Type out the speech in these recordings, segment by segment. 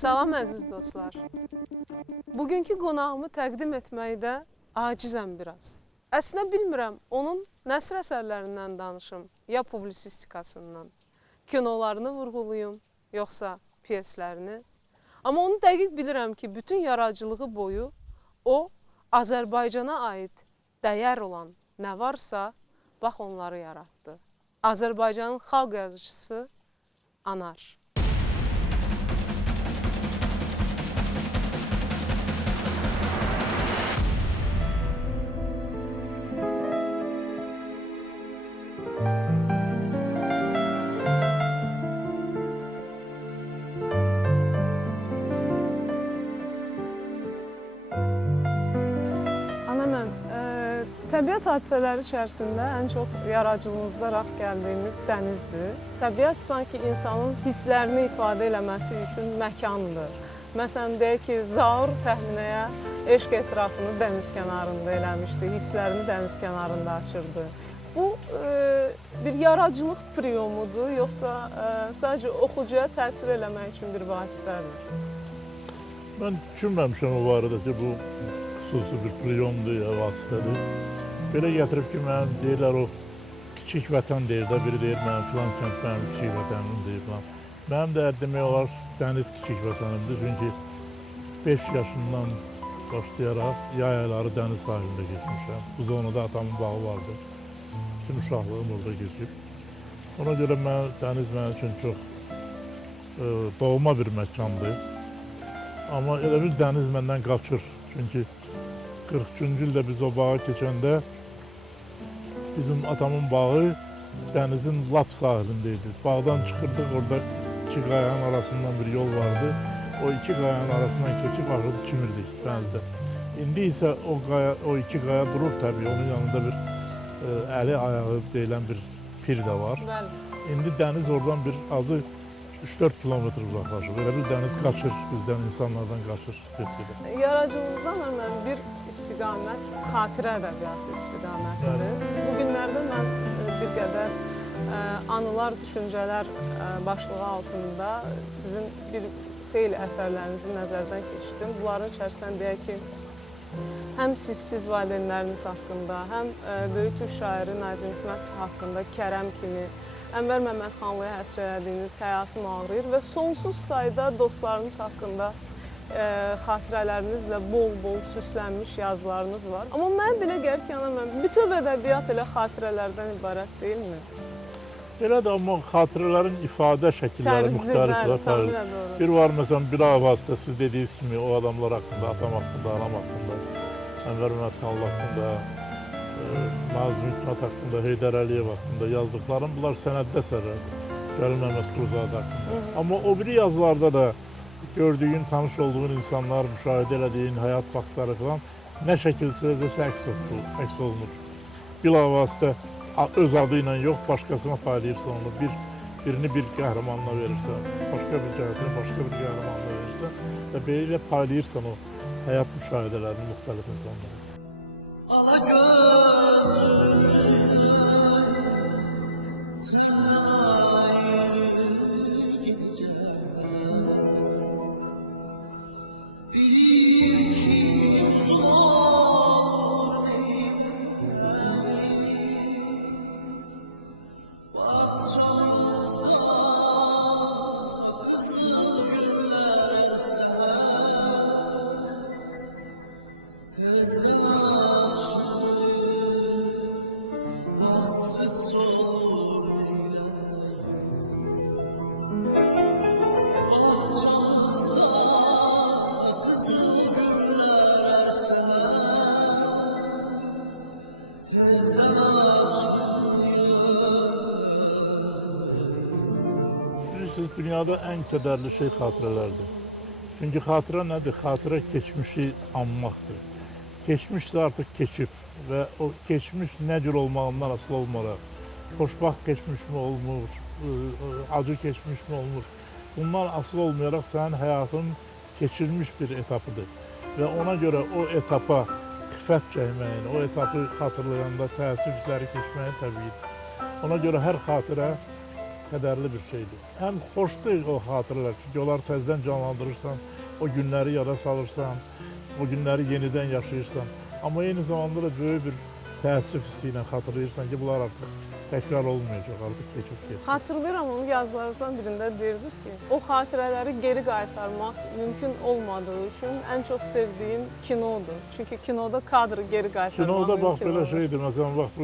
Salam əziz dostlar. Bugünkü qonağımı təqdim etməkdə acizəm biraz. Əslində bilmirəm, onun nəsr əsərlərindən danışım, ya publisistikasından, kinolarını vurğulayım, yoxsa pyeslərini. Amma onu dəqiq bilirəm ki, bütün yaradıcılığı boyu o, Azərbaycana aid dəyər olan nə varsa, bax onları yaratdı. Azərbaycanın xalq yazıcısı Anar. Təbiət hadisələri içərisində ən çox yaradıcılığınızda rast gəldiyiniz dənizdir. Təbiət sanki insanın hisslərini ifadə eləməsi üçün məkandır. Məsələn, deyək ki, Zaur təxminəyə eşq etirafını dəniz kənarında eləmişdi, hisslərini dəniz kənarında açırdı. Bu bir yaradıcılıq priyomudur, yoxsa sadəcə oxucuya təsir eləmək üçün bir vasitədir? Mən düşünməmişəm o barədə ki, bu xüsusi bir priyomdur ya, vasitədir. Belə gətirib ki, mənim deyirlər o kiçik vətən deyir də, biri deyir mənim filan kənd mənim kiçik vətənim deyir filan. Mənim də demək olar dəniz kiçik vətənimdir, çünki 5 yaşından başlayaraq yay ayları dəniz sahilində geçmişəm. Bu zonada atamın bağı vardı, bütün uşaqlığım orada geçib. Ona görə dəniz mənim üçün çox doğma bir məkandır. Amma elə bir dəniz məndən qaçır, çünki 43-cü ildə biz o bağa keçəndə bizim atamın bağı dənizin lap sahilindeydi. Bağdan çıxırdıq, orada iki qayanın arasından bir yol vardı. O iki qayanın arasından keçib axırda çimirdik dənizdə. İndi isə o iki qaya durur təbii, onun yanında bir əli ayağı deyilən bir pir də var. İndi dəniz oradan bir azı 3-4 kilometr uzaqlaşır. Belə bir dəniz qaçır, bizdən, insanlardan qaçır. Yaradıcılığınızdan bir istiqamət, xatirə ədəbiyyatı istiqamətidir. Bu günlərdə mən bir qədər anılar, düşüncələr başlığı altında sizin bir xeyli əsərlərinizi nəzərdən keçirdim. Bunların içərisində deyək ki, həm siz valideynləriniz haqqında, həm böyük türk şairi Nazim Hikmət haqqında Kərəm kimi, Ənvər Məmmədxanlıya həsr elədiyiniz Həyatım Ağrıyır və sonsuz sayda dostlarınız haqqında xatirələrinizlə bol-bol süslənmiş yazılarınız var. Amma mən belə gəlir ki, bütöv ədəbiyyat elə xatirələrdən ibarət deyilmi? Elədir, amma xatirələrin ifadə şəkilləri müxtəlifdir. Bir var, məsələn, bir avazda siz dediyiniz kimi o adamlar haqqında, atam haqqında, anam haqqında, Ənvər Məmmədxanlı haqqında, Nazim Hikmət haqqında, Heydər Əliyev haqqında yazdıqlarım, bunlar sənəddə əsərlərdir. Cəlil Məmmədquluzadə haqqında. Amma o biri yazılarda da gördüyün, tanış olduğun insanlar, müşahidə elədiyin həyat faktları falan nə şəkilsə əks olunur. Bilavasitə öz adı ilə yox, başqasına paylayırsan onu, birini bir qəhrəmanına verirsən, başqa bir cəhətini başqa bir qəhrəmanına verirsən və belə paylayırsan o həyat müşahidələrini müxtəlif insanlara. Dünyada ən kədərli şey xatirələrdir. Çünki xatirə nədir? Xatirə keçmişi anmaqdır. Keçmişsə artıq keçib və o keçmiş nə cür olmağından asılı olmaraq, xoşbaxt keçmişmi olmuş, acı keçmişmi olmuş, bundan asılı olmayaraq sənin həyatın keçirilmiş bir etapıdır. Və ona görə o etapa xiffət çəkməyin, o etapı xatırlayanda təəssüfləri keçməyin təbiidir. Ona görə hər xatirə kədərli bir şeydir. Həm xoşdur o xatirələr, çünki onları təzədən canlandırırsan, o günləri yada salırsan, o günləri yenidən yaşayırsan. Amma eyni zamanda da böyük bir təəssüf hissi ilə xatırlayırsan ki, bunlar artıq təkrar olmayacaq, artıq keçib getdi. Xatırlayıram, onu yazılarınızdan birində deyirdiniz ki, o xatirələri geri qaytarmaq mümkün olmadığı üçün ən çox sevdiyim kinodur. Çünki kinoda kadrı geri qaytarmaq Kinoda bax mümkün belə olur. şeydir, məsələn, bax bu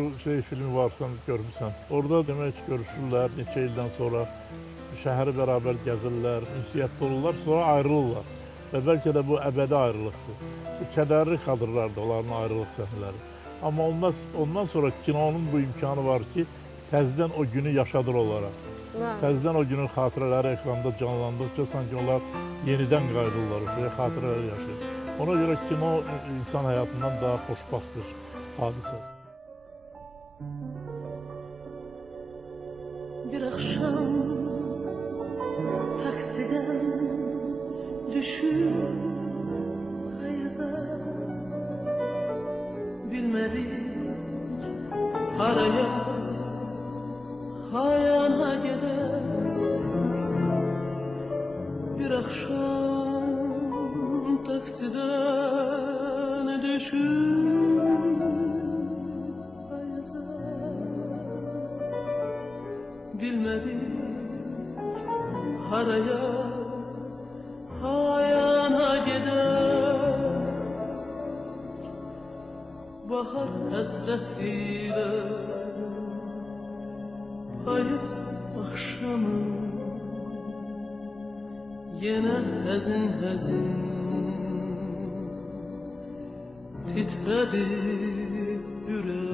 filmi varsan görmüsən. Orada demək görüşürlər, neçə ildən sonra şəhəri bərabər gəzirlər, ünsiyyətdə olurlar, sonra ayrılırlar. Və bəlkə də bu əbədi ayrılıqdır. Bu kədərli kadrlardır, onların ayrılıq səhnələri. Amma ondan sonra kinonun bu imkanı var ki, təzədən o günü yaşadır olaraq. Təzədən o günün xatirələri ekranda canlandıqca sanki onlar yenidən qayıdırlar, o xatirələr yaşayır. Ona görə kino insan həyatından daha xoşbaxt bir hadisə. Bir akşam taksiden düşüp hayıza bilmedik araya hayana gider. Bir akşam taksiden düşüp hayıza bilmedik araya hayana gider. Bahar hasretiyle payız akşamı yine hazin hazin titredi yürek.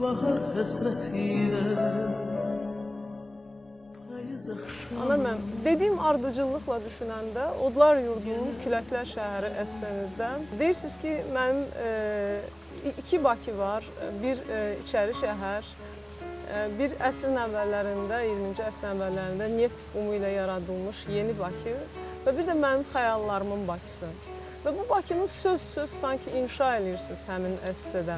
Bahar hasretiyle Ana, mən dediyim ardıcıllıqla düşünəndə Odlar Yurdunun Küləklər şəhəri əsərinizdə deyirsiniz ki, mənim iki Bakı var, bir içəri şəhər, bir əsrin əvvəllərində, 20-ci əsrin əvvəllərində neft bumu ilə yaradılmış yeni Bakı və bir də mənim xəyallarımın Bakısı. Və bu Bakını söz-söz sanki inşa edirsiniz həmin əsədə.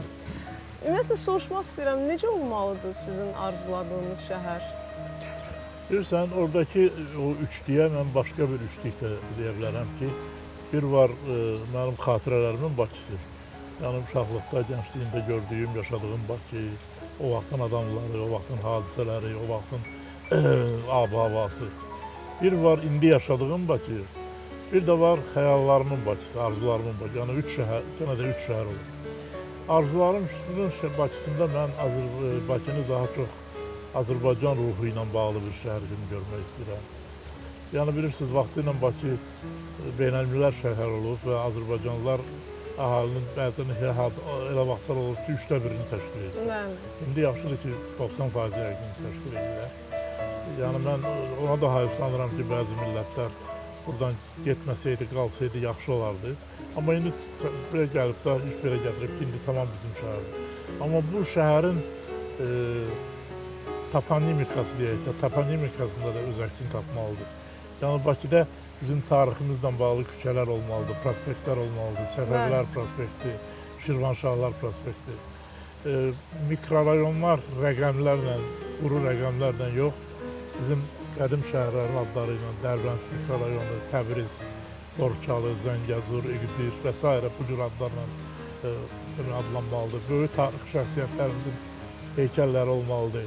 Ümumiyyətlə, soruşmaq istəyirəm, necə olmalıdır sizin arzuladığınız şəhər? Bilirsən, oradakı o üçlüyə mən başqa bir üçlük də deyə bilərəm ki, bir var mənim xatirələrimin Bakısı. Yəni, uşaqlıqda, gəncliyində gördüyüm, yaşadığım Bakı, o vaxtın adamları, o vaxtın hadisələri, o vaxtın ab-havası. Bir var indi yaşadığım Bakı, bir də var xəyallarımın Bakısı, arzularımın Bakısı. Yəni, yenə də üç şəhər olur. Arzularım Bakısında mən Bakını daha çox Azərbaycan ruhu ilə bağlı bir şəhər kimi görmək istəyirəm. Yəni, bilirsiniz, vaxtı ilə Bakı beynəlmiləl şəhər olub və Azərbaycanlılar əhalinin bəzən elə vaxtlar olur ki, 1/3-ni təşkil edir. İndi yaxşıdır ki, 90% yəqin təşkil edirlər. Yəni, mən ona da hayıflanıram ki, bəzi millətlər buradan getməsəydi, qalsaydı yaxşı olardı. Amma indi belə gəlib də, iş belə gətirib ki, indi tamam bizim şəhərdir. Amma bu şəhərin toponimikası deyək ki, toponimikasında da öz əksini tapmalıdır. Yəni, Bakıda bizim tariximizlə bağlı küçələr olmalıdır, prospektlər olmalıdır, Səfəvilər prospekti, Şirvanşahlar prospekti. Mikrorayonlar rəqəmlərlə, quru rəqəmlərlə yox, bizim qədim şəhərlərin adları ilə Dərbənd mikrorayonu, Təbriz, Borçalı, Zəngəzur, İqdir və s. bu cür adlarla adlanmalıdır. Böyük tarix şəxsiyyətlərimizin heykəlləri olmalıdır.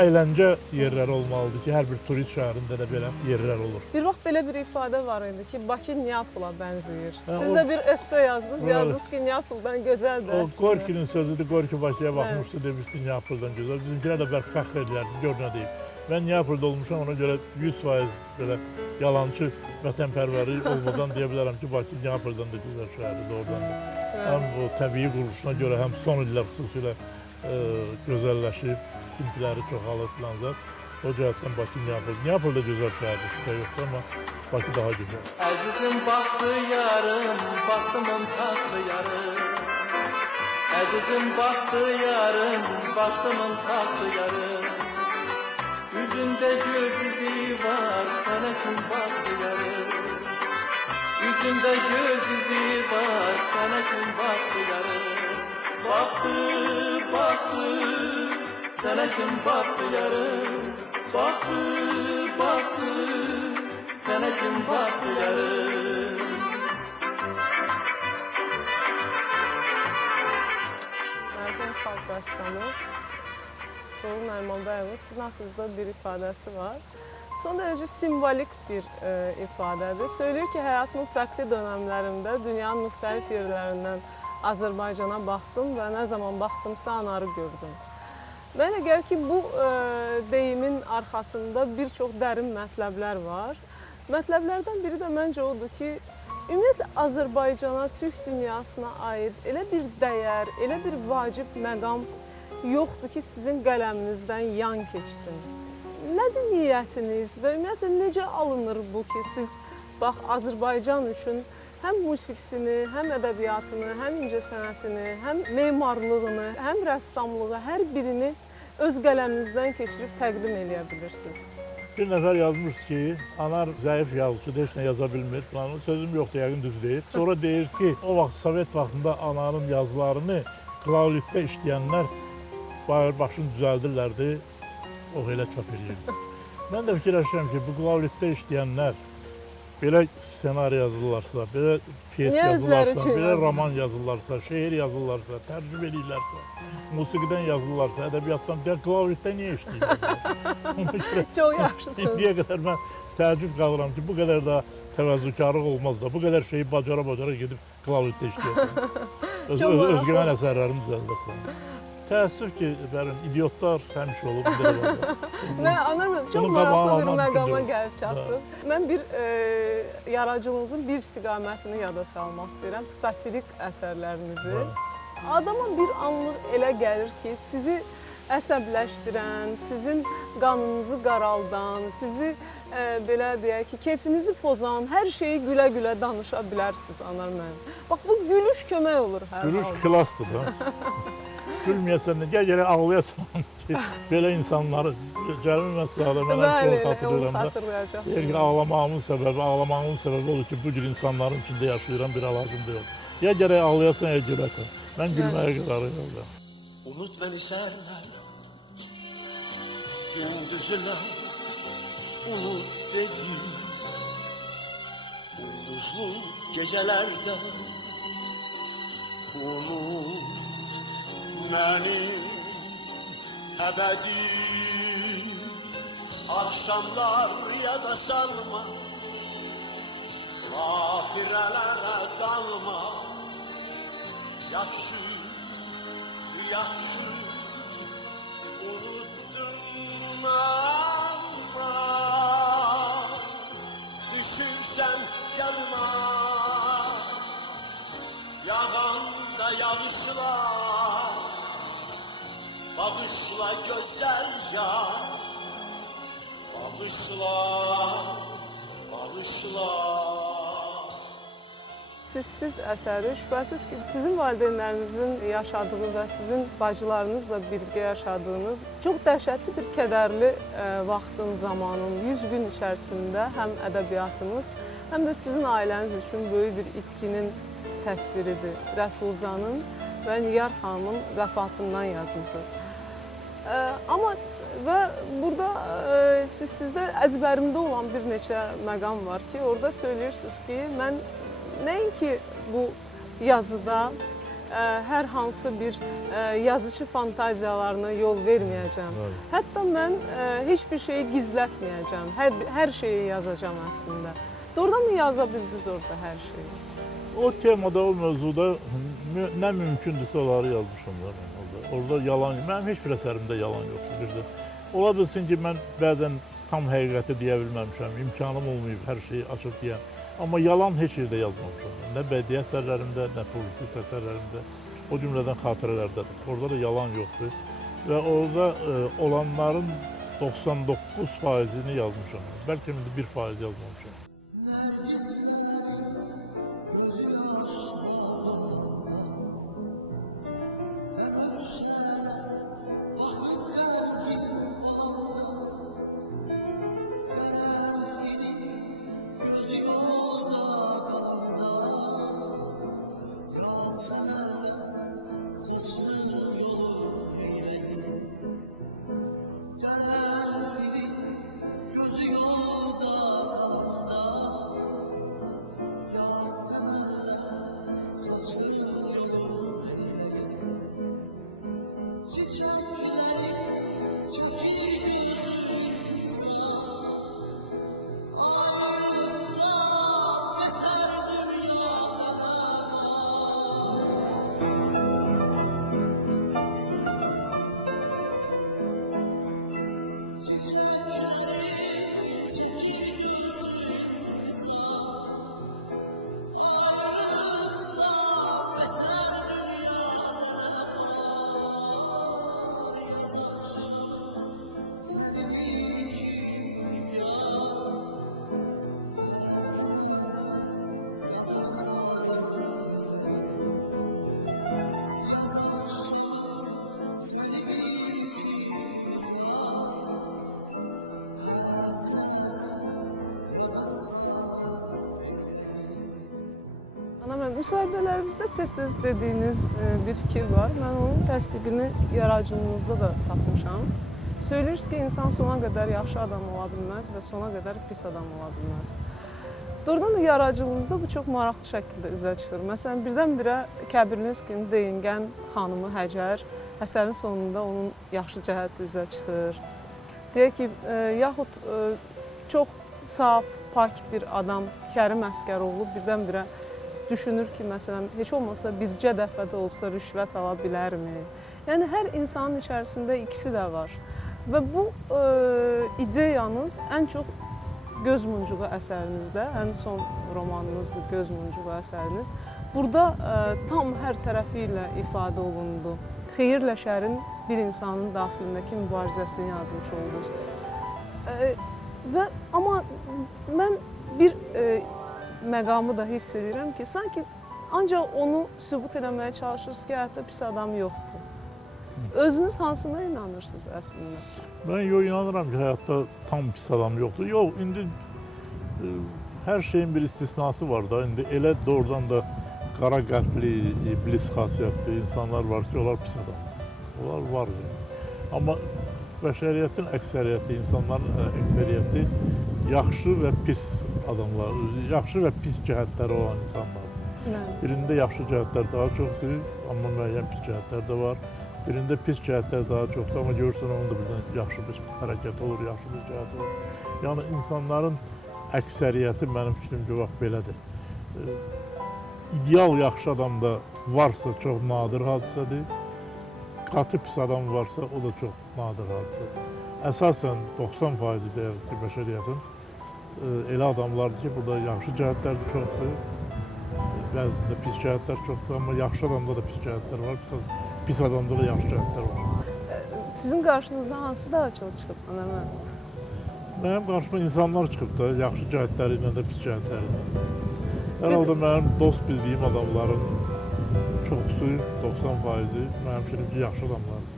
Əyləncə yerləri olmalıdır ki, hər bir turist şəhərində də belə yerlər olur. Bir vaxt belə bir ifadə var idi ki, Bakı Neapola bənzəyir. Siz də bir esse yazdınız ki, Neapoldan gözəldir. O Gorkinin sözüdür, Gorki Bakıya baxmışdı, demişdi Neapoldan gözəl. Bizimkilər də bəlkə fəxr edirlərdi, gör nə deyib. Mən Neapolda olmuşam, ona görə 100% belə yalancı vətənpərvəri olmadan deyə bilərəm ki, Bakı Neapoldan da gözəl şəhərdir, doğrudandır. Həm bu təbii quruluşuna görə, həm son illər xüsusilə gözəlləşib, tikintiləri çoxalır filanlar. O cəhətdən Bakı Neapol da gözəl şəhərdir, şübhə yoxdur, amma Bakı daha gözəl. Əzizim baktı yarım, baktımın tatlı yarım. Əzizim baktı yarım, baktımın tatlı yarım. Yüzünde göz izi var, sana kim baktı yarım. Yüzünde göz izi var, sana kim baktı yarım. Baktı, baktı, Sənə kim baxdı yarım, baxdı, baxdı, sənə kim baxdı yarım. Mərhum xalq rəssamı Toğrul Nərimanbəyovun sizin haqqınızda bir ifadəsi var. Son derece simvolik bir ifadedir. Söylüyor ki hayatımın farklı dönemlerinde dünyanın müxtəlif yerlerinden Azərbaycana baxdım və nə zaman baxdımsa anarı gördüm. Mənə gəlir ki, bu deyimin arxasında bir çox dərin mətləblər var. Mətləblərdən biri də məncə odur ki, ümumiyyətlə Azərbaycana, Türk dünyasına aid elə bir dəyər, elə bir vacib məqam yoxdur ki, sizin qələminizdən yan keçsin. Nədir niyyətiniz və ümumiyyətlə necə alınır bu ki, siz bax Azərbaycan üçün həm musiqisini, həm ədəbiyyatını, həm incəsənətini, həm memarlığını, həm rəssamlığı, hər birini öz qələminizdən keçirib təqdim edə bilirsiniz? Bir nəfər yazmış ki, anar zəif yazıcıdır, heç nə yaza bilmir falan. Sözüm yoxdur, yəqin düz deyir. Sonra deyir ki, o vaxt Sovet vaxtında ananın yazılarını klavlitdə işləyənlər başını düzəldirlərdi. O elə çap edirdi. Mən də fikirləşirəm ki, bu klavlitdə işləyənlər belə ssenari yazırlarsa, belə piyes yazırlarsa, belə roman yazırlarsa, şeir yazırlarsa, tərcümə edirlərsə, musiqidən yazırlarsa, ədəbiyyatdan, klavlitdə niyə işləyirlər? Çox yaxşısınız. İndiyə qədər mən təəccüb qalıram ki, bu qədər də təvəzzükarlıq olmaz da, bu qədər şeyi bacara-bacara gedib klavlitdə işləyəsən. Özgəmən əsərlərini düzəldəsən. Təəssüf ki, idiotlar həmişə olub. Mən anlamıyorum, çox maraqlı bir məqama gəlib çatdım. Mən bir yaradıcılığınızın bir istiqamətini yada salmaq istəyirəm, satirik əsərlərinizi. Adama bir anlıq elə gəlir ki, sizi əsəbləşdirən, sizin qanınızı qaraldan, sizi belə deyək ki, keyfinizi pozan, hər şeyi gülə-gülə danışa bilərsiniz, anar mənim. Bax, bu gülüş kömək olur hər halda. Gülüş xilasdır da. Gülməyəsən, gəl ağlayasan ki, belə insanları gəlmə məsələdə mən çox xatırlayıram da. Deyir ki, ağlamağımın səbəbi odur ki, bu cür insanların içində yaşayıram, bir əlacım da yox. Ya gərək ağlayasan, ya güləsən. Mən gülməyə qədər yoxdur. Unut beni serler, gündüzüler, unut dedim. Buzlu gecelerde unut benim ebedi. Akşamlar ya da sarma, hafirelere dalma. Yaxşı, yaxşı, unuttun ama düşünsen yanıma. Yağan da yağışlar, bağışla güzel yar. Bağışla, bağışla. Sizsiz əsəri şübhəsiz ki, sizin valideynlərinizin yaşadığı və sizin bacılarınızla birgə yaşadığınız çox dəhşətli bir kədərli vaxtın, zamanın, 100 gün içərisində həm ədəbiyyatınız, həm də sizin ailəniz üçün böyük bir itkinin təsviridir. Rəsulzanın və Nigar xanımın vəfatından yazmışsınız. Amma və burada sizdə əzbərimdə olan bir neçə məqam var ki, orada söyləyirsiniz ki, mən nəinki bu yazıda hər hansı bir yazıcı fantaziyalarına yol verməyəcəm. Hətta mən heç bir şeyi gizlətməyəcəm, hər şeyi yazacağım əslində. Doğrudan mı yaza bildiniz orada hər şeyi? O temada, o mövzuda nə mümkündürsə onları yazmışam da mən orada. Orada yalan, mənim heç bir əsərimdə yalan yoxdur. Ola bilsin ki, mən bəzən tam həqiqəti deyə bilməmişəm, imkanım olmayıb hər şeyi açıb deyəm. Amma yalan heç yerdə yazmamışam. Nə bədii əsərlərimdə, nə publisist əsərlərimdə, o cümlədən xatirələrdədir. Orada da yalan yoxdur. Və orada olanların 99%'ini yazmışam. Bəlkə 1% yazmamışam. Müsahibələrimizdə tez-tez dediyiniz bir fikir var. Mən onun təsdiqini yaradıcılığınızda da tapmışam. Söyləyirsiniz ki, insan sona qədər yaxşı adam ola bilməz və sona qədər pis adam ola bilməz. Doğrudan da yaradıcılığınızda bu çox maraqlı şəkildə üzə çıxır. Məsələn, birdən-birə Kəbirlinskin deyingən xanımı Həcər, əsərin sonunda onun yaxşı cəhəti üzə çıxır. Deyək ki, yaxud çox saf, pak bir adam Kərim Əsgəroğlu birdən-birə düşünür ki, məsələn, heç olmasa bircə dəfə də olsa rüşvət ala bilərmi? Yəni, hər insanın içərisində ikisi də var. Və bu ideyanız ən çox Göz Muncuğu əsərinizdə, ən son romanınızdır Göz Muncuğu əsəriniz. Burada tam hər tərəfi ilə ifadə olundu. Xeyirlə şərin bir insanın daxilindəki mübarizəsini yazmış oldunuz. Amma mən bir məqamı da hiss edirəm ki, sanki ancaq onu sübut eləməyə çalışırsınız ki, həyatda pis adam yoxdur. Özünüz hansına inanırsınız əslində? Mən inanıram ki, həyatda tam pis adam yoxdur. Yox, indi hər şeyin bir istisnası var da. İndi elə doğrudan da qara qəlbli, iblis xasiyyətli insanlar var ki, onlar pis adam. Onlar var. Amma bəşəriyyətin əksəriyyəti, insanların əksəriyyəti yaxşı və pis adamlar, yaxşı və pis cəhətləri olan insanlar. Birində yaxşı cəhətlər daha çoxdur, amma müəyyən pis cəhətlər də var. Birində pis cəhətlər daha çoxdur, amma görürsən onun da birdən yaxşı bir hərəkət olur, yaxşı bir cəhət olur. Yəni insanların əksəriyyəti mənim fikrimcə vaxt belədir. İdeal yaxşı adam da varsa çox nadir hadisədir. Qatı pis adam varsa o da çox nadir hadisədir. Əsasən 90% deyək ki, bəşəriyyətin elə adamlardır ki, burada yaxşı cəhətlər də çoxdur, bəzisində pis cəhətlər çoxdur, amma yaxşı adamda da pis cəhətlər var, pis adamda da yaxşı cəhətlər var. Sizin qarşınıza hansı daha çox çıxıb? Mənim qarşıma insanlar çıxıb da, yaxşı cəhətləri ilə də pis cəhətləri ilə. Hər halda mənim dost bildiyim adamların çoxsu, 90%-i mənim fikrimcə yaxşı adamlardır.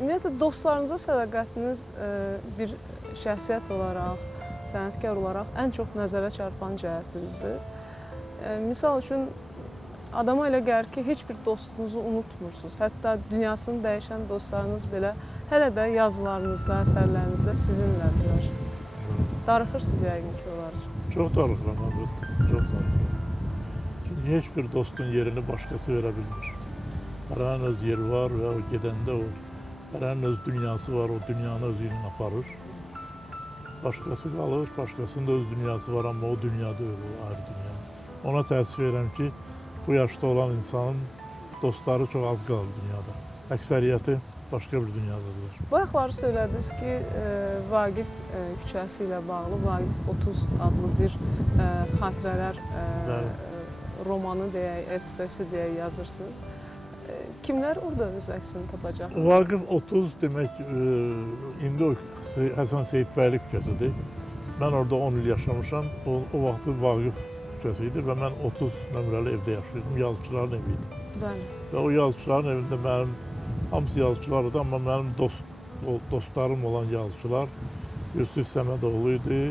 Ümumiyyətlə, dostlarınıza sədaqətiniz bir şəxsiyyət olaraq, sənətkar olaraq ən çox nəzərə çarpan cəhətinizdir. Misal üçün, adama elə gəlir ki, heç bir dostunuzu unutmursunuz. Hətta dünyasını dəyişən dostlarınız belə hələ də yazılarınızda, əsərlərinizdə sizinlədirlər. Darıxırsınız yəqin ki, onlar üçün. Çox darıxıram, əlbəttə, çox darıxıram. Çünki heç bir dostun yerini başqası verə bilmir. Hərənin öz yeri var və o gedəndə o. Hərənin öz dünyası var, o dünyanı özü ilə aparır. Başqası qalır, başqasının da öz dünyası var, amma o dünya deyil, o ayrı dünya. Ona təəssüf edirəm ki, bu yaşda olan insanın dostları çox az qalır dünyada. Əksəriyyəti başqa bir dünyadadır. Bayaqları söylədiniz ki, Vaqif küçəsi ilə bağlı Vaqif 30 adlı bir xatirələr romanı deyək, essesi deyək yazırsınız. Kimlər orada öz əksini tapacaq? Vaqif 30 demək, indi o Həsən Seyidbəyli küçəsidir. Mən orada 10 il yaşamışam. O vaxtı Vaqif küçəsi idi və mən 30 nömrəli evdə yaşayırdım. Yazıçıların evi idi. Bəli. Və o yazıçıların evində mənim, hamısı yazıçılar idi, amma mənim dostlarım olan yazıçılar Yusuf Səmədoğlu idi,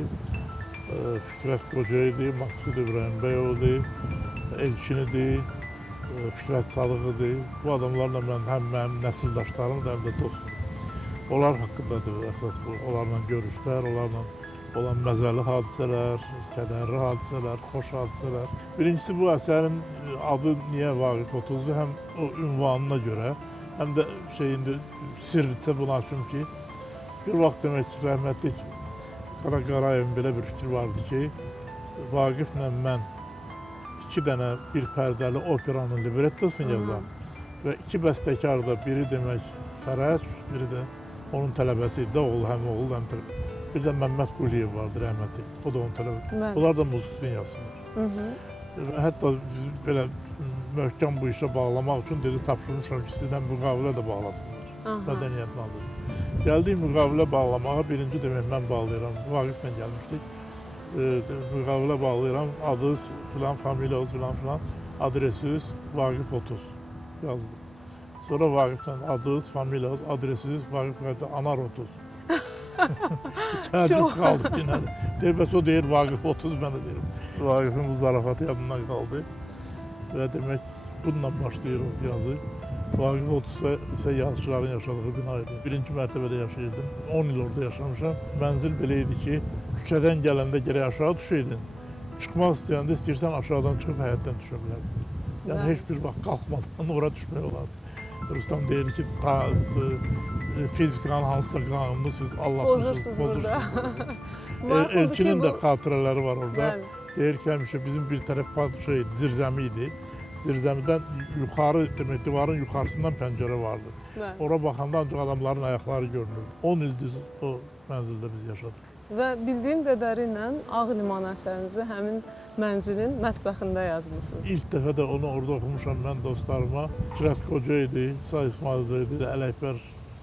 Fikrət Qoca idi, Maqsud İbrahimbəyoğlu idi, Elçin idi, Fikrət Sadıq idi. Bu adamlarla mən həm mənim nəsildaşlarım da həm də dostum. Onlar haqqındadır əsas bu. Onlarla görüşlər, onlarla olan məzəli hadisələr, kədərli hadisələr, xoş hadisələr. Birincisi bu əsərin adı niyə Vaqif 30-dur? Həm o ünvanına görə, həm də sirricə buna açım ki, bir vaxt demək ki, rəhmətlik Qara Qarayevin belə bir fikri vardı ki, Vaqiflə mən 2 dənə bir pərdəli operanın librettosunu yazam və 2 bəstəkar da, biri demək Fərəc, biri də onun tələbəsi idi, oğul, həm oğul, həm bir də Məmməd Quliyev vardı, rəhmətli, o da onun tələbəsi. Onlar da muzikasını yazsınlar. Hətta belə möhkəm bu işə bağlamaq üçün dedi, tapşırmışam ki, sizdən müqavilə də bağlasınlar. Mədəniyyət naziri. Gəldik müqavilə bağlamağa, birinci demək mən bağlayıram. Vaqiflə gəlmişdik. Müqavilə bağlayıram, adınız filan, familiyanız filan, adresiniz Vaqif 30 yazdım. Sonra Vaqifdən adınız, familiyanız, adresiniz Vaqif Anar 30. Təəccüb qaldı ki, nədir? Deyir, o deyir Vaqif 30, mən də deyirəm. Vaqifin bu zarafatı yadından qaldı və demək bununla başlayır o yazı. Vaqif 30 isə yazıçıların yaşadığı bina idi. Birinci mərtəbədə yaşayırdım. 10 il orada yaşamışam. Mənzil belə idi ki, küçədən gələndə gərək aşağı düşəydin. Çıxmaq istəyəndə istəyirsən aşağıdan çıxıb həyətdən düşə bilərdin. Yəni heç bir vaxt qalxmadan ora düşmək olardı. Rustam deyir ki, fizikanın hansısa qanununu siz pozursunuz burada. Elçinin də xatirələri var orada. Deyir ki, həmişə bizim bir tərəf zirzəmi idi. Zirzəmidən yuxarı, demək, divarın yuxarısından pəncərə vardı. Ora baxanda ancaq adamların ayaqları görünür. 10 ildir o mənzildə biz yaşadıq. Və bildiyim qədərilə Ağ Liman əsərinizi həmin mənzilin mətbəxində yazmısınız. İlk dəfə də onu orada oxumuşam mən dostlarıma. Firət Qoca idi, İsa İsmailzə idi, Ələkbər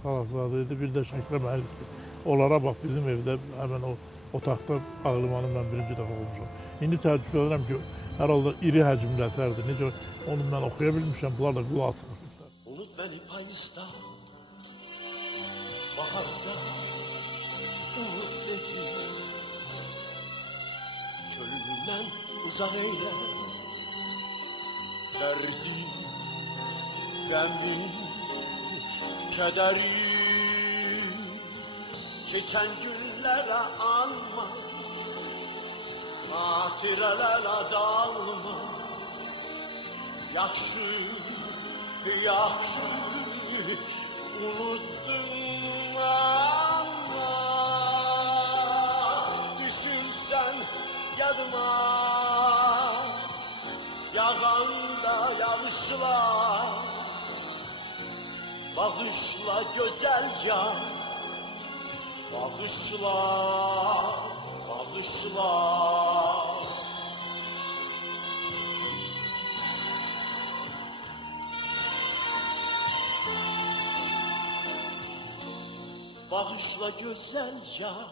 Salahzadə idi, bir də Şəkrə mühəllisdir. Onlara bax, bizim evdə həmən o otaqda Ağ Limanı mən birinci dəfə oxumuşam. İndi təəccüb edirəm ki, hər halda iri həcmli əsərdir. Necə onu mən oxuya bilmişəm, bunlar da qulaq asılmışlar. Unut beni payızda, baharda, unut dedi. Çölümden uzak eyle, derdi, gamim, kederi. Geçen günlere alma, hatirelere dalma. Yaxşı, yaxşı unuttum ama düşünsen yadıma yağanda yağışlar bağışla güzel yar bağışla bağışla. Bağışla güzel yar,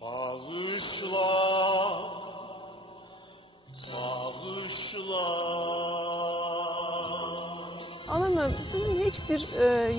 bağışla, bağışla. Anar müəllim, sizin heç bir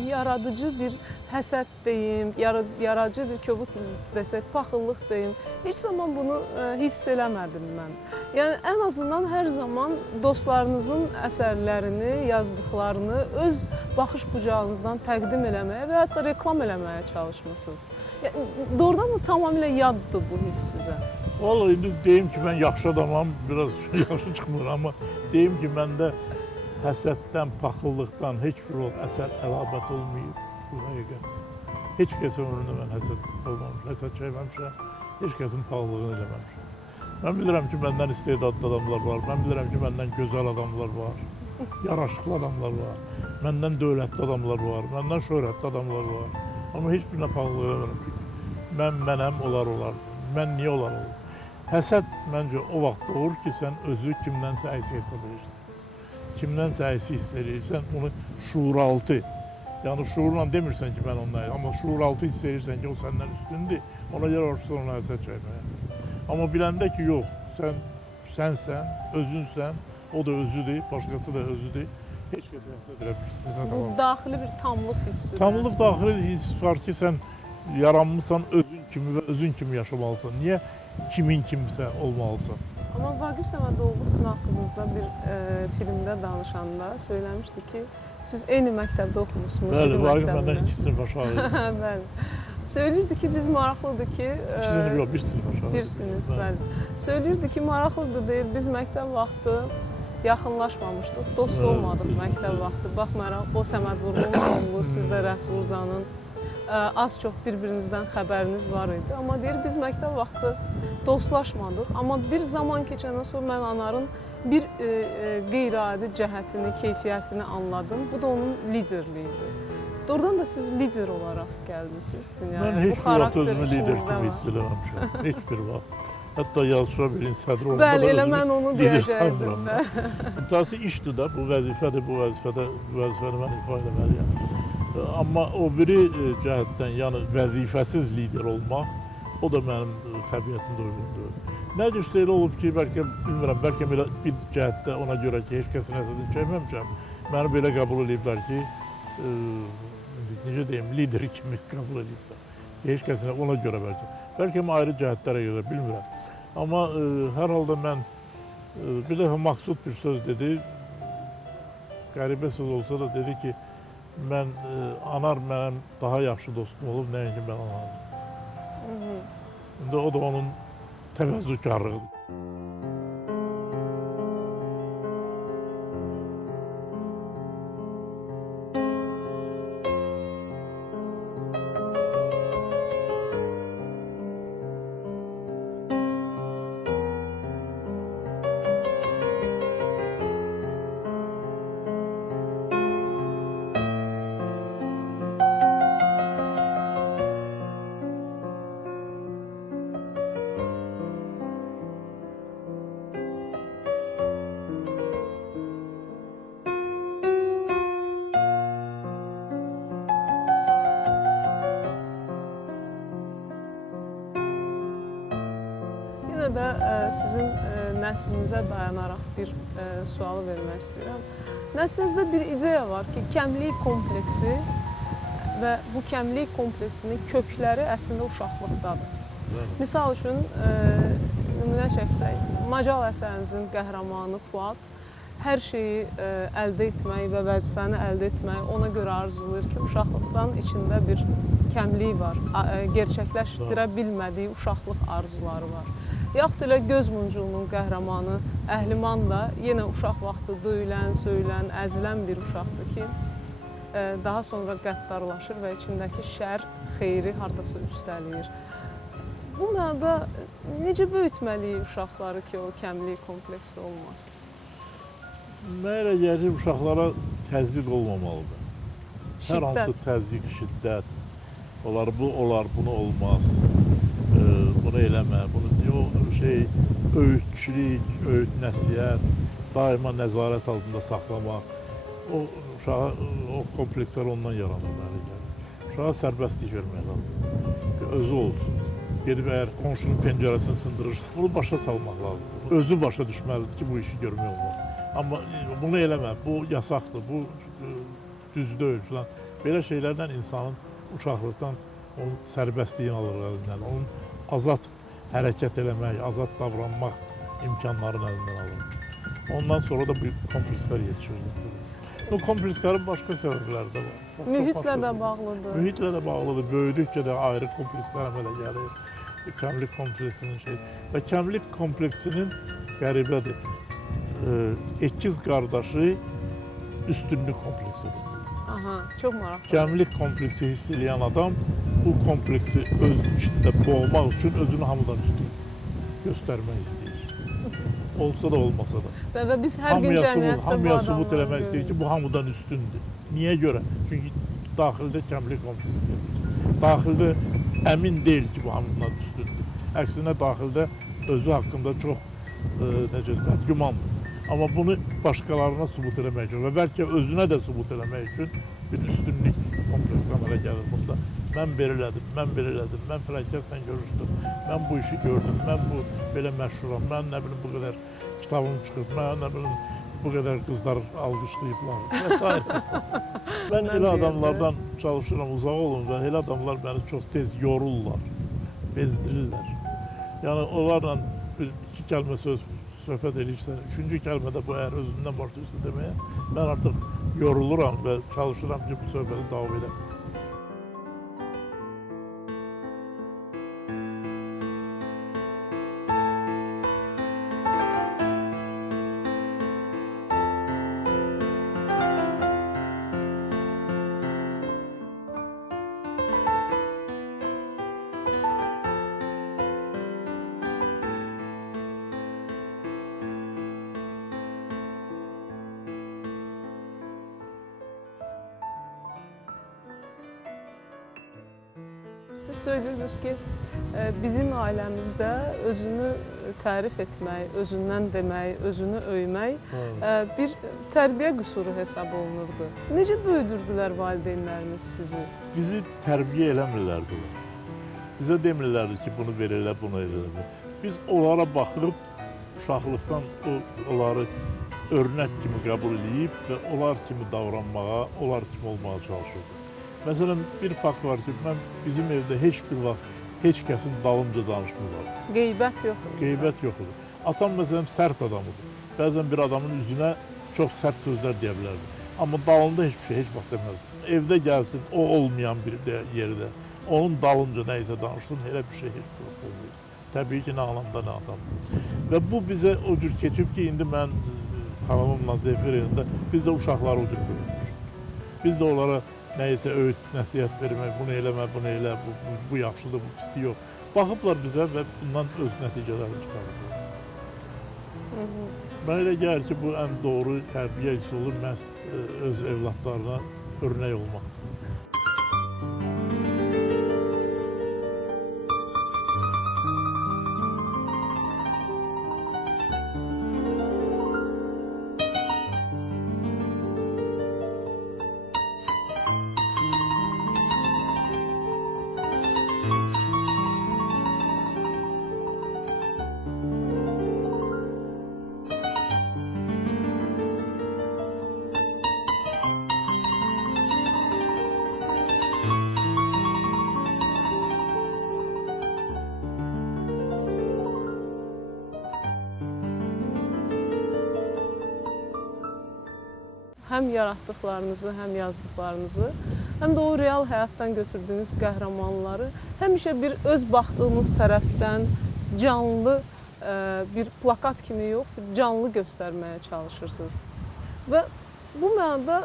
yaradıcı bir həsəd deyim, yaradıcı bir kobud desək, paxıllıq deyim, heç zaman bunu hiss eləmədim mən. Yəni, ən azından hər zaman dostlarınızın əsərlərini, yazdıqlarını öz baxış bucağınızdan təqdim eləməyə və hətta reklam eləməyə çalışmışsınız. Yəni, doğrudan mı tamamilə yaddır bu hiss sizə? Vallahi indi deyim ki, mən yaxşı adamam, biraz yaxşı çıxmır, amma deyim ki, məndə həsəddən, paxıllıqdan heç bir əsər əlamət olmayıb bu həqiqət. Heç kəs ömründə mən həsəd olmamışam, həsəd çəkməmişəm, heç kəsin paxıllığını eləməmişəm. Mən bilirəm ki, məndən istedadlı adamlar var, mən bilirəm ki, məndən gözəl adamlar var, yaraşıqlı adamlar var, məndən dövlətli adamlar var, məndən şöhrətli adamlar var. Amma heç birinə paxıllıq eləmirəm ki, mənəm, onlar olar, mən niyə olar olur? Həsəd məncə o vaxt doğur ki, sən özü kimdənsə əksi hesab edirsən. Kimdənsə əksi hiss edirsən, onu şuuraltı, yəni şuurla demirsən ki, mən ondan, amma şuuraltı hiss edirsən ki, o səndən üstündür, ona görə başlayırsan ona həsəd çəkməyə. Amma biləndə ki, yox, sənsən, özünsən, o da özüdür, başqası da özüdür, heç kəsə həsəd eləmirsən. Bu daxili bir tamlıq hissidir. Tamlıq daxili hiss var ki, sən yaranmışsan özün kimi və özün kimi yaşamalısan. Niyə kimin kimsə olmalısan? Amma Vaqif Səmədoğlu sizin haqqınızda bir filmdə danışanda söyləmişdi ki, siz eyni məktəbdə oxumusunuz. Bəli, Vaqif məndən 2 sinif aşağı idi. Bəli. Söyləyirdi ki, biz maraqlıdır ki... 2 sinif yox, 1 sinif aşağı. 1 sinif, bəli. Söyləyirdi ki, maraqlıdır deyir, biz məktəb vaxtı yaxınlaşmamışdıq, dost olmadıq məktəb vaxtı. Baxmayaraq, o Səməd Vurğunun oğlu, siz də Rəsul Uzanın az çox bir-birinizdən xəbəriniz var idi. Amma deyir, biz məktəb vaxtı dostlaşmadıq. Amma bir zaman keçəndən sonra mən Anarın bir qeyri-adi cəhətini, keyfiyyətini anladım. Bu da onun liderliyidir. Doğrudan da siz lider olaraq gəlmişsiniz dünyaya. Mən heç bir vaxt özümü lider kimi hiss eləməmişəm. Heç bir vaxt. Hətta Yazıçılar Birliyinin sədri olanda Bəli, elə özümü mən onu lider deyəcəkdim sanmıram. də. Mütəəssir işdir də, bu vəzifədir, bu vəzifəni mən ifa etməliyəm. Amma o biri cəhətdən, yəni vəzifəsiz lider olmaq, o da mənim təbiətimdə uyğun deyil. Nə cürsə elə olub ki, bəlkə bilmirəm, bəlkə belə bir cəhətdə ona görə ki, heç kəsin əsədini çəkməmişəm, məni belə qəbul ediblər ki, necə deyim, lider kimi qəbul ediblər. Heç kəsinə ona görə bəlkə ayrı cəhətlərə görə bilmirəm. Amma hər halda mən bir dəfə Maksud bir söz dedi, qəribə söz olsa da dedi ki, mən Anar mənim daha yaxşı dostum olub, nəinki mən Anarım. İndi o da onun təvəzzükarlığıdır. Yenə də sizin nəsrinizə dayanaraq bir sualı vermək istəyirəm. Nəsrinizdə bir ideya var ki, kəmlik kompleksi və bu kəmlik kompleksinin kökləri əslində uşaqlıqdadır. Misal üçün, nümunə çəksək, Macal əsərinizin qəhrəmanı Fuad hər şeyi əldə etmək və vəzifəni əldə etmək ona görə arzulayır ki, uşaqlıqdan içində bir kəmlik var, gerçəkləşdirə bilmədiyi uşaqlıq arzuları var. Yaxud elə Göz Muncuğunun qəhrəmanı Əhliman da yenə uşaq vaxtı döyülən, söyülən, əzilən bir uşaqdır ki, daha sonra qəddarlaşır və içindəki şər, xeyri hardasa üstələyir. Bu mənada necə böyütməliyik uşaqları ki, o kəmlik kompleksi olmasın? Mənə elə gəlir ki, uşaqlara təzyiq olmamalıdır. Hər hansı təzyiq, şiddət, olar bu, olar, bunu olmaz, bunu eləmə, bunu öğütçülük, öğüt nəsihət, daima nəzarət altında saxlamaq, o uşağa, o komplekslər ondan yaranır mənə gəlir. Uşağa sərbəstlik vermək lazım, özü olsun. Gedib əgər qonşunun pəncərəsini sındırırsa, bunu başa salmaq lazım. Özü başa düşməlidir ki, bu işi görmək olmaz. Amma bunu eləmə, bu yasaqdır, bu düz deyil filan. Belə şeylərdən insanın uşaqlıqdan onun sərbəstliyin alır əlindən, onun azad hərəkət eləmək, azad davranmaq imkanlarını əlindən alır. Ondan sonra da bu komplekslər yetişir. Bu komplekslərin başqa səbəbləri də var. Mühitlə də bağlıdır. Mühitlə də bağlıdır. Böyüdükcə də ayrı komplekslər əmələ gəlir. Kəmlik kompleksinin və kəmlik kompleksinin qəribədir. Əkiz qardaşı üstünlük kompleksidir. Aha, çox maraqlı. Kəmlik kompleksi hiss edən adam bu kompleksi öz içində boğmaq üçün özünü hamıdan üstün göstərmək istəyir. Olsa da, olmasa da. Və biz hər gün cəmiyyətdə bu hamıya sübut adamları eləmək istəyir ki, bu hamıdan üstündür. Niyə görə? Çünki daxildə kəmlik kompleksi yoxdur. Daxildə əmin deyil ki, bu hamıdan üstündür. Əksinə daxildə özü haqqında çox bədgümandır. Amma bunu başqalarına sübut eləmək üçün və bəlkə özünə də sübut eləmək üçün bir üstünlük kompleksi əmələ gəlir bunda. Mən belə elədim, mən filankəslə görüşdüm, mən bu işi gördüm, mən belə məşhuram, mən nə bilim bu qədər kitabım çıxıb, mən nə bilim bu qədər qızlar alqışlayıblar və s. Mən elə adamlardan çalışıram, uzaq olun və elə adamlar məni çox tez yorurlar, bezdirirlər. Yəni onlarla iki kəlmə söhbət edirsən, üçüncü kəlmədə bu əgər özündən başlayırsa deməyə, mən artıq yoruluram və çalışıram ki, bu söhbəti davam edəm. Siz söylüyorsunuz ki bizim ailəmizdə özünü tərif etmək, özündən demək, özünü öymək bir tərbiyə qüsuru hesab olunurdu. Necə böyüdürdülər valideynləriniz sizi? Bizi tərbiyə eləmirlərdi. Bizə demirlərdi ki, bunu ver elə, bunu elə. Biz onlara baxıb, uşaqlıqdan onları örnək kimi qəbul edib və onlar kimi davranmağa, onlar kimi olmağa çalışırdıq. Məsələn, bir fakt var ki, mən bizim evdə heç bir vaxt heç kəsin dalınca danışmırlar. Qeybət yox idi. Qeybət yox idi. Atam məsələn sərt adamıdır. Bəzən bir adamın üzünə çox sərt sözlər deyə bilərdi. Amma dalında heç bir şey, heç vaxt deməzdi. Evdə gəlsin, o olmayan bir yerdə, onun dalınca nə isə danışsın, elə bir şey heç vaxt olmuyor. Təbii ki, nə anamda, nə atamda. Və bu bizə o cür keçib ki, indi mən xanımımla Zeyfer yerində biz də uşaqları o cür böyütmüşük. Biz də onlara nə isə öyüd, nəsihət vermək, bunu eləmə, bunu elə, bu yaxşıdır, bu pisdir, yox. Baxıblar bizə və bundan öz nəticələrini çıxarırlar. Mənə elə gəlir ki, bu ən doğru tərbiyə üsulu məhz öz evlatlarına örnək olmaqdır. Həm yaratdıqlarınızı, həm yazdıqlarınızı, həm də o real həyatdan götürdüyünüz qəhrəmanları həmişə bir öz baxdığınız tərəfdən canlı bir plakat kimi yox, bir canlı göstərməyə çalışırsınız. Və bu mənada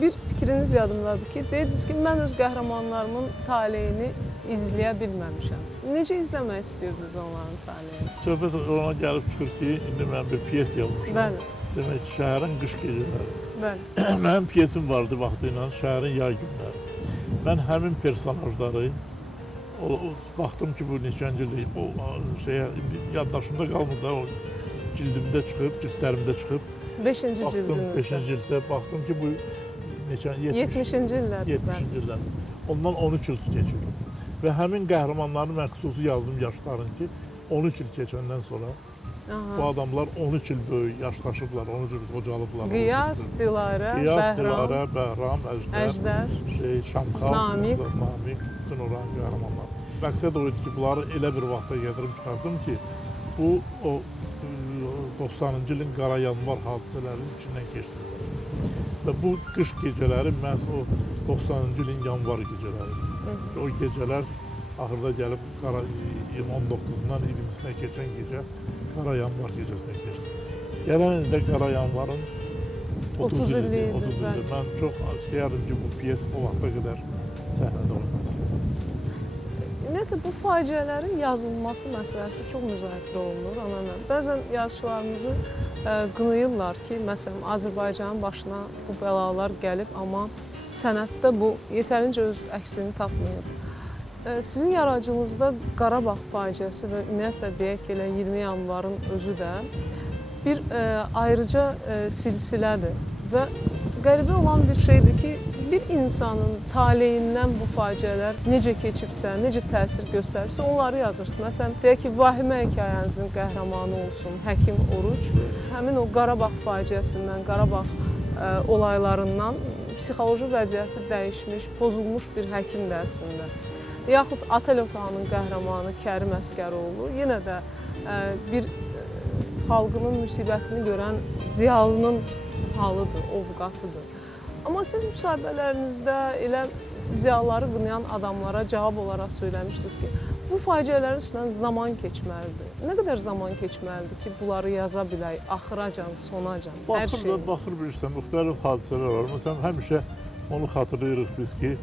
bir fikriniz yadımdadır ki, deyirdiniz ki, mən öz qəhrəmanlarımın taleyini izləyə bilməmişəm. Necə izləmək istəyirdiniz onların taleyini? Söhbət ona gəlib çıxır ki, indi mən bir piyes yazmışam. Bəli. Demək ki, şəhərin qış gecələri. Bəli. Mənim piyesim vardı vaxtı ilə, şəhərin yay günləri. Mən həmin personajları, baxdım ki, bu neçənci ildir, yaddaşımda qalmır da, o cildimdə çıxıb, cildlərimdə çıxıb. 5-ci cildinizdə. 5-ci ildə baxdım ki, bu neçən, 70-ci illərdir. 70-ci illər. Ondan 13 il keçir. Və həmin qəhrəmanların mən xüsusi yazdım yaşların ki, 13 il keçəndən sonra bu adamlar 13 il böyük yaşlaşıblar, 13 il qocalıblar. Qiyas, Dilarə, Bəhram, Əjdər, Şamxal, Namiq, bütün oranın qəhrəmanlar. Məqsəd o idi ki, bunları elə bir vaxta gətirib çıxardım ki, bu o 90-cı ilin qara yanvar hadisələrinin içindən keçdi. Və bu qış gecələri məhz o 90-cı ilin yanvar gecələri. O gecələr axırda gəlib 19-dan 20-sinə keçən gecə qara yanvar gecəsinə keçdi. Gələn ildə qara yanvarın 30 ildir. Mən çox istəyərdim ki, bu piyes o vaxta qədər səhnədə oynasın. Ümumiyyətlə, bu faciələrin yazılması məsələsi çox müzakirə olunur. Bəzən yazıçılarımızı qınayırlar ki, məsələn, Azərbaycanın başına bu bəlalar gəlib, amma sənətdə bu yetərincə öz əksini tapmayıb. Sizin yaradıcılığınızda Qarabağ faciəsi və ümumiyyətlə deyək ki, 20 yanvarın özü də bir ayrıca silsilədir və qəribə olan bir şeydir ki, bir insanın taleyindən bu faciələr necə keçibsə, necə təsir göstəribsə, onları yazırsınız. Məsələn, deyək ki, Vahimə hekayənizin qəhrəmanı olsun, Həkim Oruc, həmin o Qarabağ faciəsindən, Qarabağ olaylarından psixoloji vəziyyəti dəyişmiş, pozulmuş bir həkimdir əslində. Yaxud Atel Otağının qəhrəmanı Kərim Əsgəroğlu yenə də bir xalqının müsibətini görən ziyalının halıdır, ovqatıdır. Amma siz müsahibələrinizdə elə ziyalıları qınayan adamlara cavab olaraq söyləmişdiniz ki, bu faciələrin üstündən zaman keçməlidir. Nə qədər zaman keçməlidir ki, bunları yaza bilək, axıracan, sonacan, hər şeyi? Baxır bilirsən, müxtəlif hadisələr var. Məsələn, həmişə onu xatırlayırıq biz ki,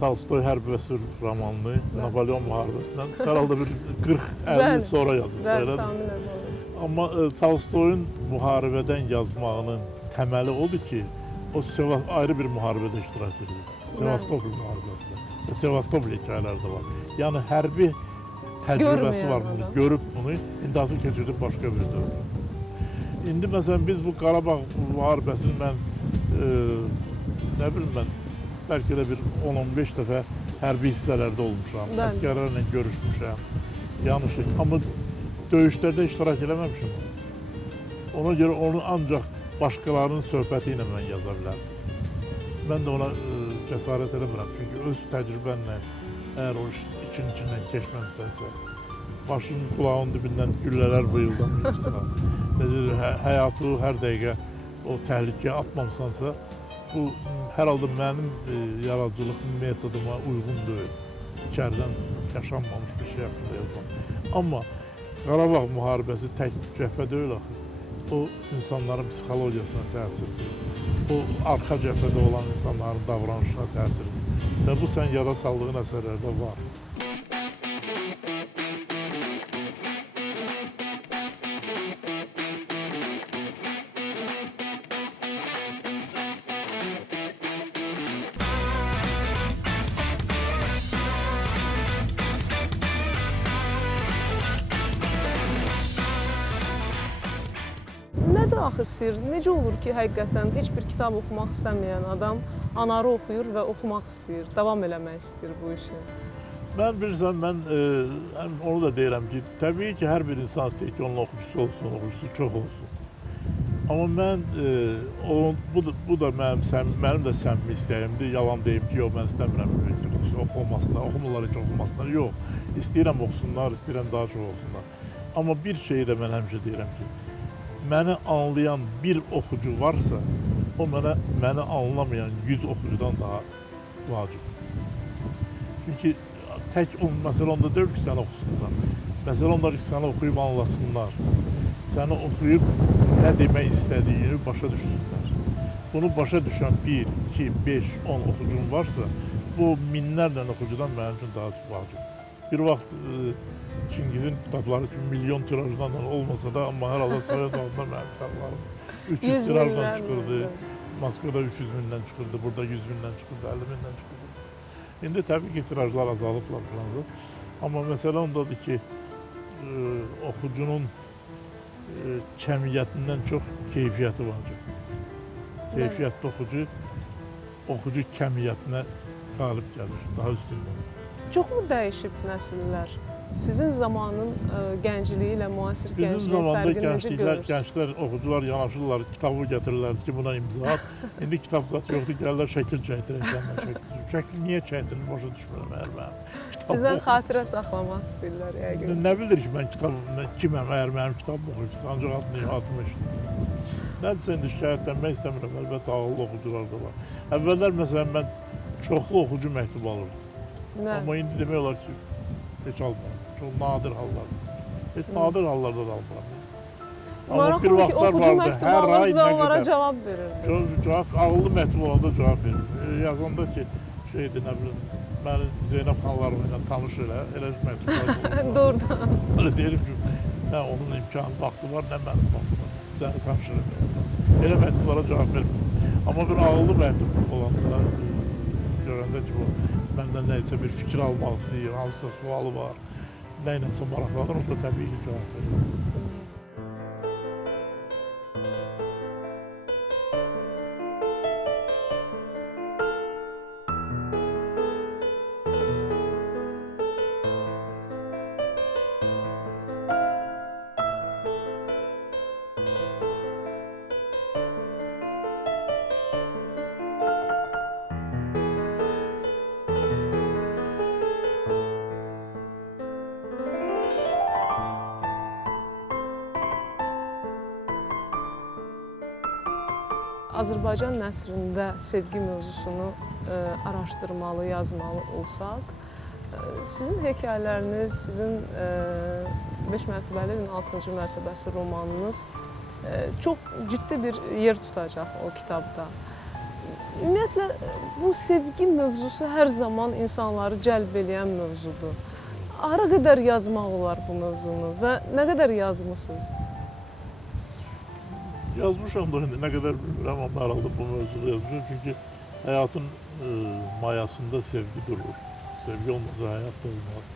Tolstoy Hərb və Sülh romanını Napolyon müharibəsindən herhalde bir 40-50 il sonra yazıldı. Bəli, tahmin edirəm. Amma Tolstoyun müharibədən yazmağının təməli odur ki, o ayrı bir müharibədə iştirak edir. Sevastopol müharibəsində. Sevastopol hekayələri də var. Yəni hərbi təcrübəsi Görməyən var bunu, adam. görüb bunu, indi asıl keçirdib başqa bir dövrə. İndi məsələn biz bu Qarabağ müharibəsini mən nə bilim mən bəlkə də bir 10-15 dəfə hərbi hissələrdə olmuşam, Bəli. əsgərlərlə görüşmüşəm, yanlış. Amma döyüşlərdə iştirak eləməmişəm. Ona görə onu ancaq başqalarının söhbəti ilə mən yaza bilərəm. Mən də ona cəsarət eləmirəm, çünki öz təcrübənlə əgər o içindən keçməmisənsə, başının qulağının dibindən güllələr vıyıldamayırsan, həyatı hər dəqiqə o təhlükəyə atmamısansa, bu hər halda mənim yaradıcılıq metoduma uyğun deyil. İçəridən yaşanmamış bir şey haqqında yazmaq. Amma Qarabağ müharibəsi tək cəbhə deyil axı. O insanların psixologiyasına təsir edir. O arxa cəbhədə olan insanların davranışına təsir edir. Və bu sən yada saldığın əsərlərdə var. Nədir axı sirr? Necə olur ki, həqiqətən heç bir kitab oxumaq istəməyən adam anarı oxuyur və oxumaq istəyir, davam eləmək istəyir bu işi? Mən bilirsən, mən onu da deyirəm ki, təbii ki, hər bir insan istəyir ki, onun oxucusu olsun, oxucusu çox olsun. Amma mən, bu da mənim də səmimi istəyimdir. Yalan deyim ki, yox, mən istəmirəm oxumasınlar, oxumurlar heç oxumasınlar. Yox, istəyirəm oxusunlar, istəyirəm daha çox oxusunlar. Amma bir şeyi də mən həmişə deyirəm ki, məni anlayan bir oxucu varsa, o məni anlamayan 100 oxucudan daha vacib. Çünki tək məsələ onda deyil ki, səni oxusunlar. Məsələ onda ki, səni oxuyub anlasınlar. Səni oxuyub nə demək istədiyini başa düşsünlər. Bunu başa düşən 1, 2, 5, 10 oxucun varsa, bu minlərlə oxucudan mənim üçün daha vacib. Bir vaxt Çingizin kitabları kimi milyon tirajdan olmasa da, amma hər halda Sovet adında mənim kitablarım 300 tirajdan çıxırdı. Moskvada 300 mindən çıxırdı, burada 100 mindən çıxırdı, 50 mindən çıxırdı. İndi təbii ki, tirajlar azalıblar filandır. Amma məsələ ondadır ki, oxucunun kəmiyyətindən çox keyfiyyəti vacib. Keyfiyyətli oxucu kəmiyyətinə qalib gəlir, daha üstün olur. Çoxmu dəyişib nəsillər? Sizin zamanın gəncliyi ilə müasir gəncliyin fərqini necə görürsünüz? Gənclər, oxucular yanaşırlar, kitabı gətirirlər ki, buna imza at. İndi kitab zat yoxdur, gəlirlər şəkil çəkdirir, şəkil niyə çəkdirir, başa düşmürəm əgər mənim. Sizdən xatirə saxlamaq istəyirlər yəqin. Nə bilir ki, mən kiməm, əgər mənim kitabım oxuyubsa, ancaq adımı eşidir. Nədirsə, indi şikayətlənmək istəmirəm, əlbəttə ağıllı oxucular da var. Əvvəllər, məsələn, mən çoxlu oxucu məktub alırdım. Amma indi demək olar ki, heç almıram. Çox nadir hallarda. Heç nadir hallarda da almıram. Maraqlıdır ki, oxucu məktub alırız və onlara cavab verirsiniz. Ağıllı məktub olanda cavab verir. Yazanda ki, şeydir, nə bilim, məni Zeynəb xanlarla ilə tanış elə məktublar olur. Doğrudan. Öyle deyirəm ki, nə onun imkanı, vaxtı var, nə mənim vaxtı var. Səni tanış elə. Elə məktublara cavab vermir. Amma bir ağıllı məktub olanda, görəndə ki, məndən nəysə bir fikir almaq istəyir, hansısa sualı var, nə ilənsə maraqlanır, onda təbii ki, cavab verir. Azərbaycan nəsrində sevgi mövzusunu araşdırmalı, yazmalı olsaq, sizin hekayələriniz, sizin 5 mərtəbəli 6-cı mərtəbəsi romanınız çox ciddi bir yer tutacaq o kitabda. Ümumiyyətlə, bu sevgi mövzusu hər zaman insanları cəlb edən mövzudur. Hara qədər yazmaq olar bu mövzunu və nə qədər yazmısınız? Yazmışam da indi nə qədər bilmirəm, amma hər halda bu mövzuda yazmışam. Çünki həyatın mayasında sevgi durur. Sevgi olmasa həyat da olmaz.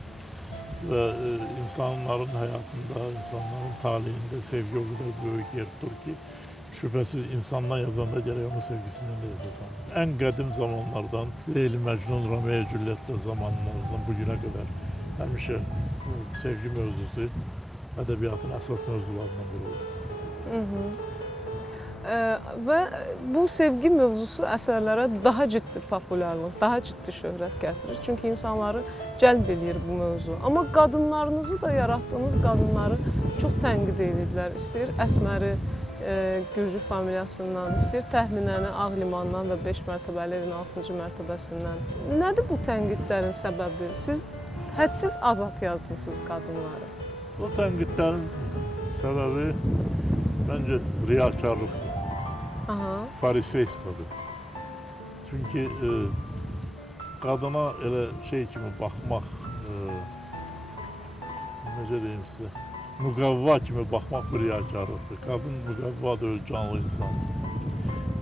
ve insanların hayatında, insanların talihinde sevgi o kadar büyük yer tutur ki şüphesiz insandan yazanda gerek onun sevgisinden de yazasan. En kadim zamanlardan Leyli Mecnun, Romeo Juliet'te zamanlarından bugüne kadar hemşe sevgi mevzusu edebiyatın esas mevzularından biri olur. Və bu sevgi mövzusu əsərlərə daha ciddi populyarlıq, daha ciddi şöhrət gətirir. Çünki insanları cəlb edir bu mövzu. Amma qadınlarınızı da yaratdığınız qadınları çox tənqid edirlər. İstəyir Əsməri Gürcü familiyasından, istəyir Təxminəni Ağ Limandan və 5 mərtəbəli evin 6-cı mərtəbəsindən. Nədir bu tənqidlərin səbəbi? Siz hədsiz azad yazmısınız qadınları. Bu tənqidlərin səbəbi bence riyakarlıqdır. Fariseyistdir. Çünki qadına elə şey kimi baxmaq, necə deyim sizə, müqavva kimi baxmaq bir riyakarlıqdır. Qadın müqavva deyil, canlı insan.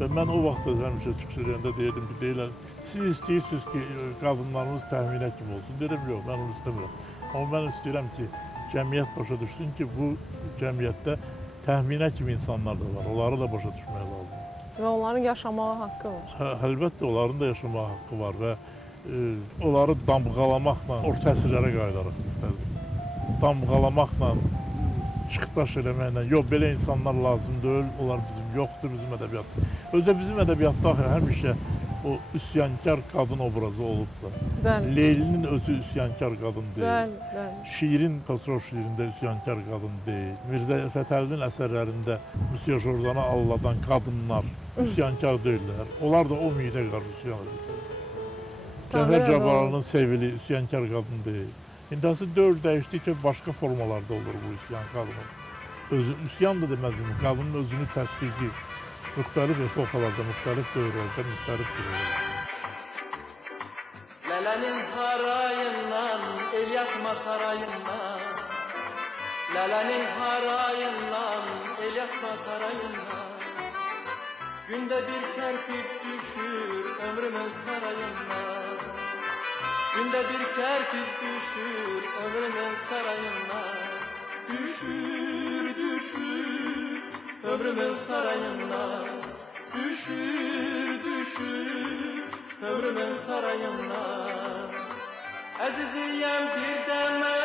Və mən o vaxtda həmişə çıxış edəndə deyirdim ki, deyirlər, siz istəyirsiniz ki, qadınlarımız təxminə kimi olsun. Dedim, yox, mən onu istəmirəm. Amma mən istəyirəm ki, cəmiyyət başa düşsün ki, bu cəmiyyətdə təxminə kimi insanlar da var. Onları da başa düşmək lazım. Və onların yaşamağa haqqı var. Əlbəttə, onların da yaşamağa haqqı var və onları damğalamaqla orta əsrlərə qayıdarıq istədik. Damğalamaqla, çıxdaş eləməklə, yox, belə insanlar lazım deyil, onlar bizim yoxdur, bizim ədəbiyyatda. Özdə bizim ədəbiyyatda həmişə o üsyankar qadın obrazı olub da. Bəli. Leylinin özü üsyankar qadın deyil. Bəli, bəli. Şiirin, Xosrov şiirində üsyankar qadın deyil. Mirzə Fətəlinin əsərlərində Müsyo Jordanı alladan qadınlar üsyankar deyirlər. Onlar da o mühitə qarşı üsyan edirlər. Cəfər Cabbarlının sevili üsyankar qadın deyil. İndisi dövr dəyişdikcə başqa formalarda olur bu üsyan qadının. Üsyan da deməzdim, qadının özünü təsdiqi müxtəlif epokalarda, müxtəlif dövrlərdə, müxtəlif dövrlərdə. Lələnin harayından, el yakma sarayından. Lələnin harayından, el yakma sarayından. Günde bir kerpiç düşür ömrümün sarayından. Günde bir kerpiç düşür ömrümün sarayından. Düşür, düşür ömrümün sarayından. Düşür, düşür ömrümün sarayından. Əziziyəm bir dəmə,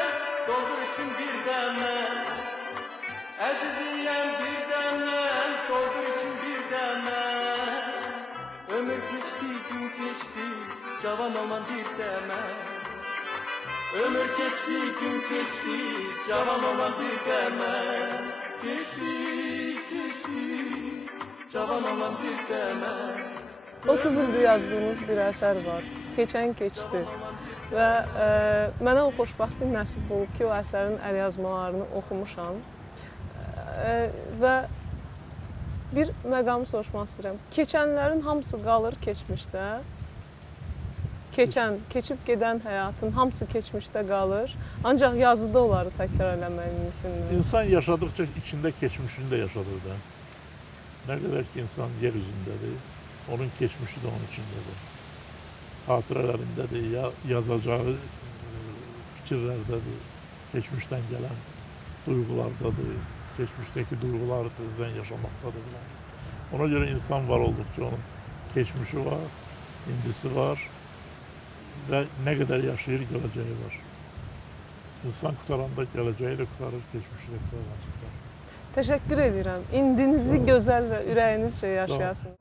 doldur için bir dəmə. Əziziyəm bir dəmə, doldur için bir dəmə. Ömür keçdi, gün keçdi, cavan olman bir dəmə. Ömür keçdi, gün keçdi, cavan olman bir dəmə. Keçdi, keçdi, cavan olman bir dəmə. 30 ildir yazdığınız bir əsər var. Keçən keçdi. Və mənə o xoşbəxtlik nəsib olub ki, o əsərin əlyazmalarını oxumuşam. Və bir məqamı soruşmaq istəyirəm. Keçənlərin hamısı qalır keçmişdə. Keçib gedən həyatın hamısı keçmişdə qalır. Ancaq yazıda onları təkrar eləmək mümkündür. İnsan yaşadıkça içində keçmişini də yaşadır da. Nə qədər ki insan yer üzündədir, onun keçmişi də onun içindədir. Xatirələrindədir, yazacağı fikirlərdədir, keçmişdən gələn duyğulardadır, keçmişdəki duyğuları tezdən yaşamaqdadır. Ona görə insan var olduqca onun keçmişi var, indisi var və nə qədər yaşayır, gələcəyi var. İnsan qutaranda gələcəyi də qutarır, keçmişi də qutarır. Təşəkkür edirəm. İndinizi gözəl və ürəyinizcə yaşayasınız.